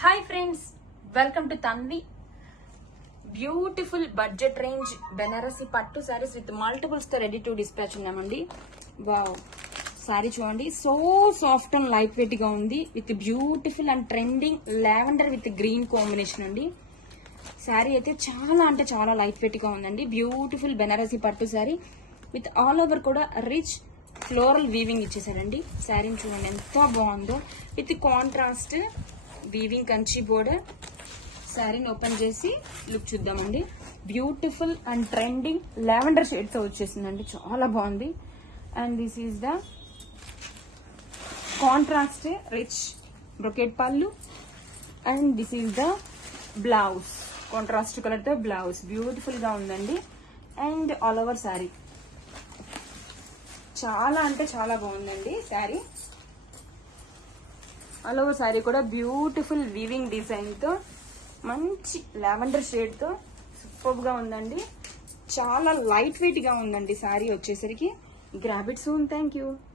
Hi friends welcome to Tanvi beautiful budget range Banarasi పట్టు saris with మల్టిపుల్స్తో ready to dispatch ఉన్నామండి. Wow sari చూడండి. So soft and light వెయిట్గా ఉంది. With beautiful and trending lavender with green combination అండి. శారీ అయితే చాలా అంటే చాలా లైట్ వెయిట్గా ఉందండి. బ్యూటిఫుల్ బెనారసి పట్టు శారీ విత్ ఆల్ ఓవర్ కూడా రిచ్ ఫ్లోరల్ వీవింగ్ ఇచ్చేసారండి. శారీని చూడండి ఎంత బాగుందో. With contrast weaving Kanchi border శారీని ఓపెన్ చేసి లుక్ చూద్దామండి. Beautiful and trending lavender shades వచ్చేసిందండి. చాలా బాగుంది. And this is the contrast rich brocade pallu. And this is the blouse contrast కలర్తో బ్లౌజ్ బ్యూటిఫుల్గా ఉందండి. అండ్ ఆల్ ఓవర్ శారీ చాలా అంటే చాలా బాగుందండి శారీ ఆల్ ఓవర్ శారీ కూడా బ్యూటిఫుల్ వీవింగ్ డిజైన్తో మంచి లావెండర్ షేడ్తో సూపర్గా ఉందండి. చాలా లైట్ వెయిట్గా ఉందండి శారీ వచ్చేసరికి. Grab it soon thank you